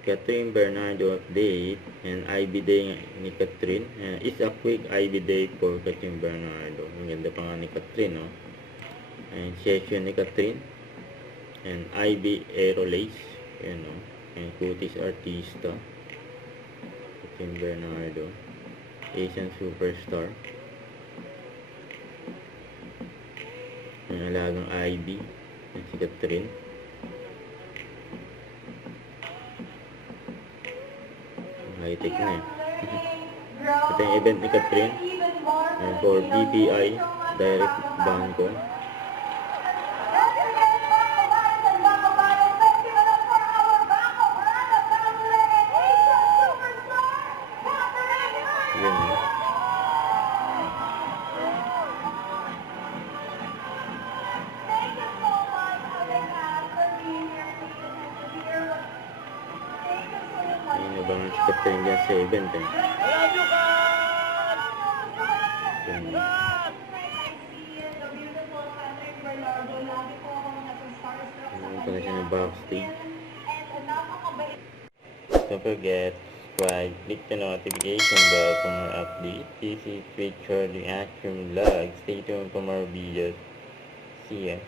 Catherine Bernardo update and IB day ni Catherine. It's a quick IB day for Catherine Bernardo. Ang ganda pa nga ni Catherine, no? And session ni Catherine. And IB Aerolace. Yan, no? And Cuties Artista. Catherine Bernardo. Asian Superstar. Ang alagang IB. Yan si Catherine. High-tech na eh. Ito yung event ni Catherine. And for BPI Direct Banco. Yun eh. Ayun na bang si Catherine dyan sa event eh. Ayun pala siya ng backstage. Don't forget, subscribe, click the notification bell for more updates. This is Richard Reaction Vlog. Stay tuned for more videos. See ya.